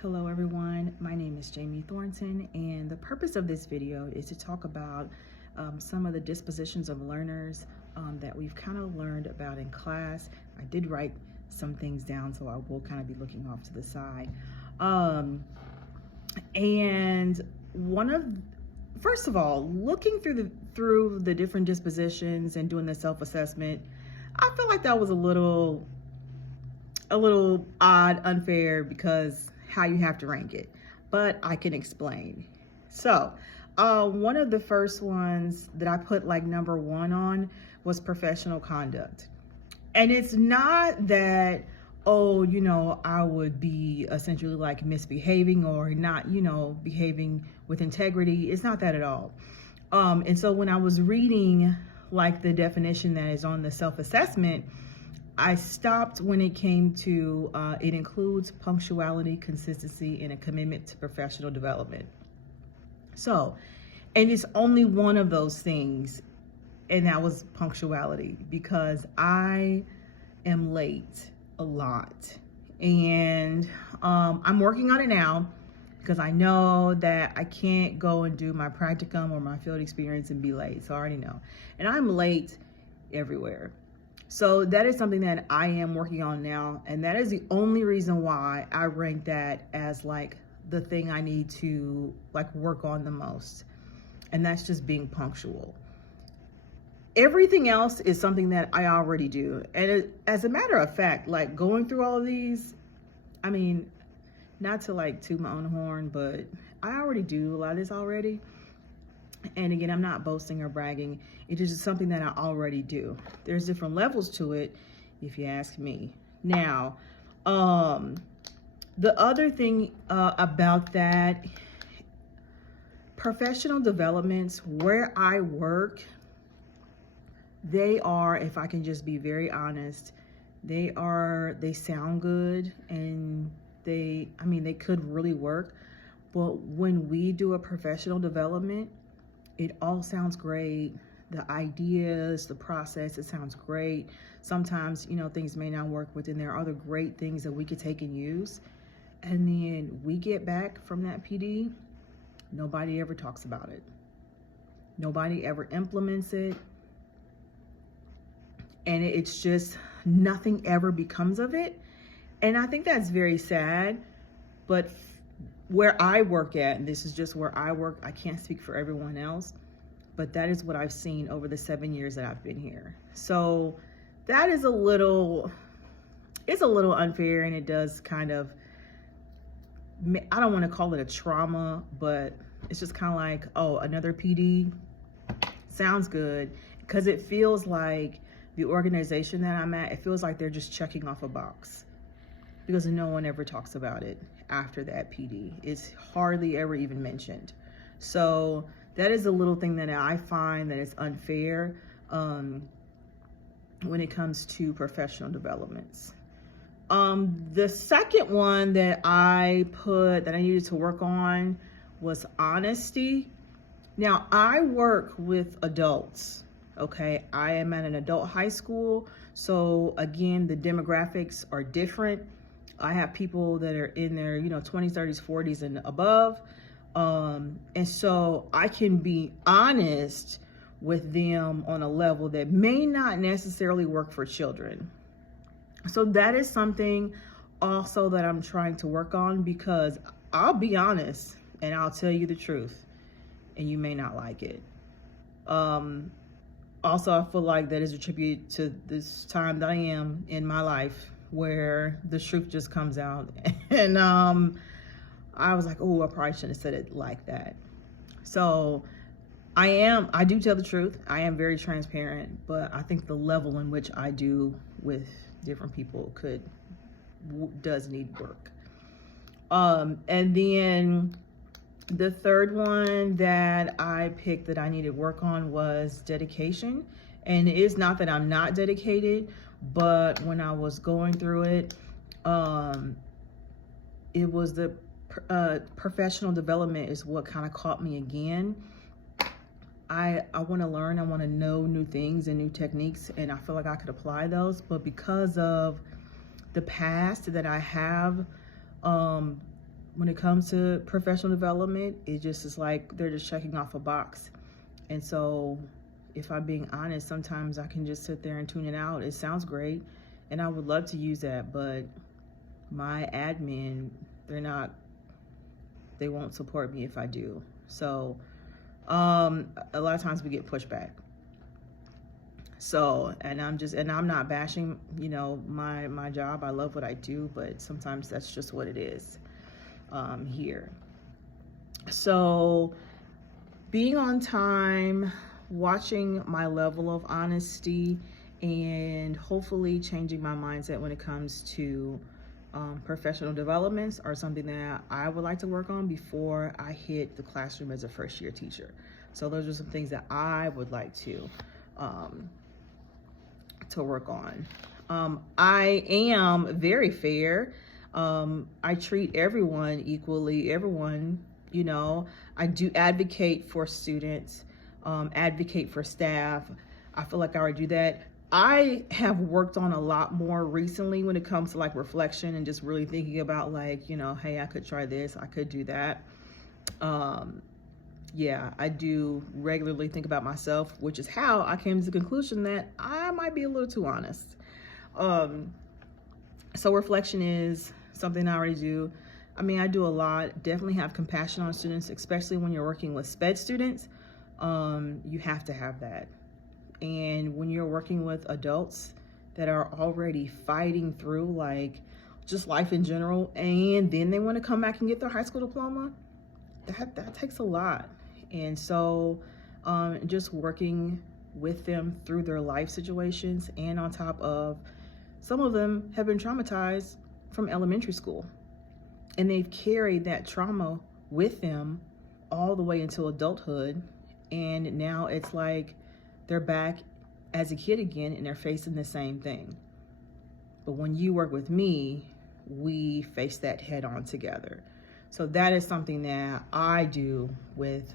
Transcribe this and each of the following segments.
Hello everyone, my name is Jamie Thornton, and the purpose of this video is to talk about some of the dispositions of learners that we've kind of learned about in class. I did write some things down, so I will kind of be looking off to the side. And first of all, looking through the different dispositions and doing the self-assessment, I feel like that was a little odd, unfair, because how you have to rank it, but I can explain. So one of the first ones that I put like number 1 on was professional conduct. And it's not that, I would be essentially like misbehaving or not, behaving with integrity. It's not that at all. And so when I was reading like the definition that is on the self-assessment, I stopped when it came to it includes punctuality, consistency, and a commitment to professional development. So, and it's only one of those things, and that was punctuality, because I am late a lot, and I'm working on it now, because I know that I can't go and do my practicum or my field experience and be late. So I already know, and I'm late everywhere. So that is something that I am working on now, and that is the only reason why I rank that as like the thing I need to like work on the most, and that's just being punctual. Everything else is something that I already do, and as a matter of fact, like going through all of these, I mean, not to like toot my own horn, but I already do a lot of this already. And again, I'm not boasting or bragging. It is just something that I already do. There's different levels to it, if you ask me. Now, the other thing about that, professional developments where I work, they are, if I can just be very honest, they sound good, and they could really work. But when we do a professional development, it all sounds great. The ideas, the process, it sounds great. Sometimes, things may not work, but then there are other great things that we could take and use. And then we get back from that PD, nobody ever talks about it. Nobody ever implements it. And it's just, nothing ever becomes of it. And I think that's very sad. But where I work at, and this is just where I work, I can't speak for everyone else, but that is what I've seen over the 7 years that I've been here. So that is it's a little unfair, and it does kind of, I don't want to call it a trauma, but it's just kind of like, oh, another PD, sounds good, because it feels like the organization that I'm at, it feels like they're just checking off a box, because no one ever talks about it after that PD. It's hardly ever even mentioned. So that is a little thing that I find that is unfair when it comes to professional developments. The second one that I put that I needed to work on was honesty. Now, I work with adults, okay? I am at an adult high school, so again, the demographics are different. I have people that are in their, 20s, 30s, 40s, and above. And so I can be honest with them on a level that may not necessarily work for children. So that is something also that I'm trying to work on, because I'll be honest and I'll tell you the truth, and you may not like it. Also, I feel like that is a tribute to this time that I am in my life, where the truth just comes out. And I was like, oh, I probably shouldn't have said it like that. So I do tell the truth. I am very transparent, but I think the level in which I do with different people does need work. And then the third one that I picked that I needed work on was dedication. And it is not that I'm not dedicated, but when I was going through it, it was the professional development is what kind of caught me again. I want to learn, I want to know new things and new techniques, and I feel like I could apply those. But because of the past that I have when it comes to professional development, it just is like they're just checking off a box. And so if I'm being honest, sometimes I can just sit there and tune it out. It sounds great, and I would love to use that, but my admin, they won't support me if I do. So a lot of times we get pushback. So, and I'm not bashing, my job. I love what I do, but sometimes that's just what it is here. So being on time, watching my level of honesty, and hopefully changing my mindset when it comes to professional developments are something that I would like to work on before I hit the classroom as a first year teacher. So those are some things that I would like to work on. I am very fair. I treat everyone equally. Everyone, I do advocate for students, advocate for staff. I feel like I already do that. I have worked on a lot more recently when it comes to like reflection and just really thinking about like, hey, I could try this, I could do that. Yeah, I do regularly think about myself, which is how I came to the conclusion that I might be a little too honest. So reflection is something I already do. I mean, I do a lot. Definitely have compassion on students, especially when you're working with SPED students. You have to have that. And when you're working with adults that are already fighting through like just life in general, and then they want to come back and get their high school diploma, that takes a lot. And so just working with them through their life situations, and on top of, some of them have been traumatized from elementary school, and they've carried that trauma with them all the way into adulthood. And now it's like they're back as a kid again, and they're facing the same thing. But when you work with me, we face that head on together. So that is something that I do with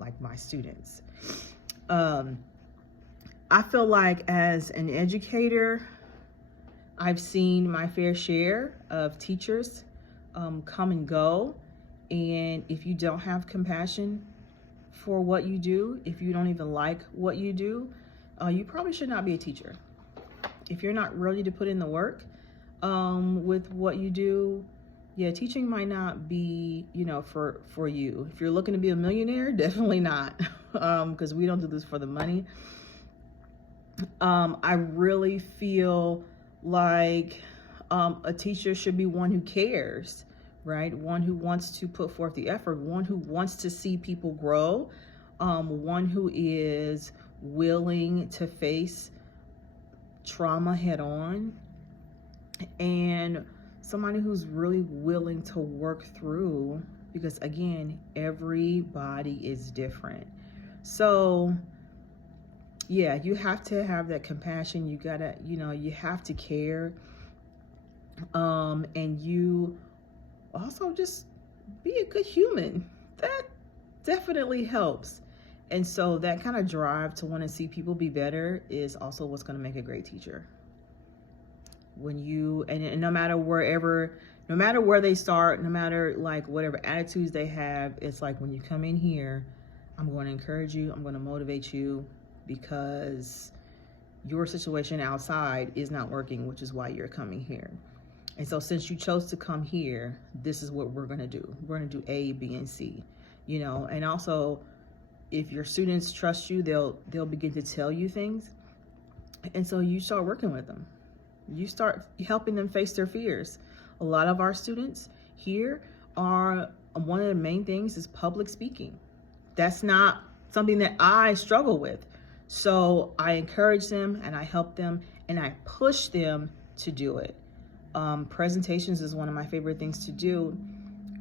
like my students. I feel like as an educator, I've seen my fair share of teachers come and go. And if you don't have compassion for what you do, if you don't even like what you do, you probably should not be a teacher. If you're not ready to put in the work with what you do, yeah, teaching might not be, for you. If you're looking to be a millionaire, definitely not, because we don't do this for the money. I really feel like a teacher should be one who cares, right? One who wants to put forth the effort, one who wants to see people grow, one who is willing to face trauma head on, and somebody who's really willing to work through, because again, everybody is different. So yeah, you have to have that compassion. You gotta, you have to care. And you also just be a good human. That definitely helps. And so that kind of drive to want to see people be better is also what's going to make a great teacher. When you, and no matter where they start, no matter like whatever attitudes they have, it's like when you come in here, I'm going to encourage you, I'm going to motivate you, because your situation outside is not working, which is why you're coming here. And so since you chose to come here, this is what we're going to do. We're going to do A, B, and C, and also if your students trust you, they'll begin to tell you things. And so you start working with them. You start helping them face their fears. A lot of our students here are, one of the main things is public speaking. That's not something that I struggle with. So I encourage them and I help them and I push them to do it. Presentations is one of my favorite things to do.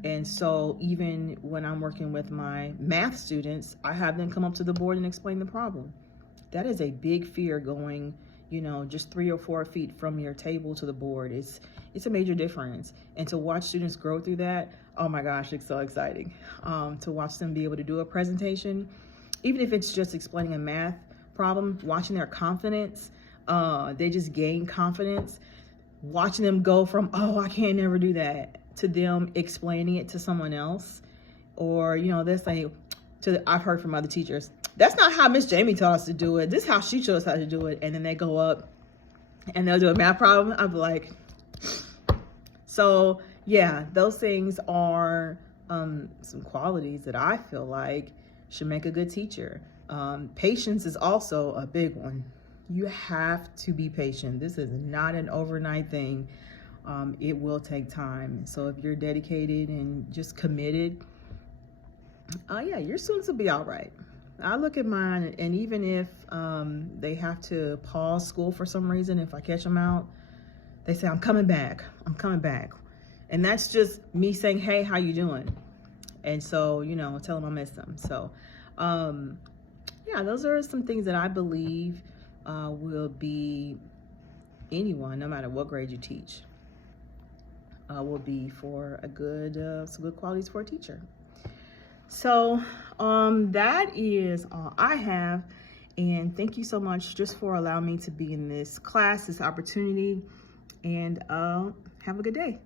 And so even when I'm working with my math students, I have them come up to the board and explain the problem. That is a big fear, going, just 3 or 4 feet from your table to the board. It's a major difference. And to watch students grow through that, oh my gosh, it's so exciting. To watch them be able to do a presentation, even if it's just explaining a math problem, watching their confidence, they just gain confidence. Watching them go from, oh, I can't never do that, to them explaining it to someone else, or they'll say I've heard from other teachers, that's not how Miss Jamie taught us to do it, this is how she showed us how to do it. And then they go up and they'll do a math problem. I'm like, so yeah, those things are some qualities that I feel like should make a good teacher. Patience is also a big one. You have to be patient. This is not an overnight thing. It will take time. So if you're dedicated and just committed, yeah, your students will be all right. I look at mine, and even if they have to pause school for some reason, if I catch them out, they say, I'm coming back. And that's just me saying, hey, how you doing? And so, tell them I miss them. So, yeah, those are some things that I believe will be anyone, no matter what grade you teach, will be for some good qualities for a teacher. So that is all I have. And thank you so much just for allowing me to be in this class, this opportunity, and have a good day.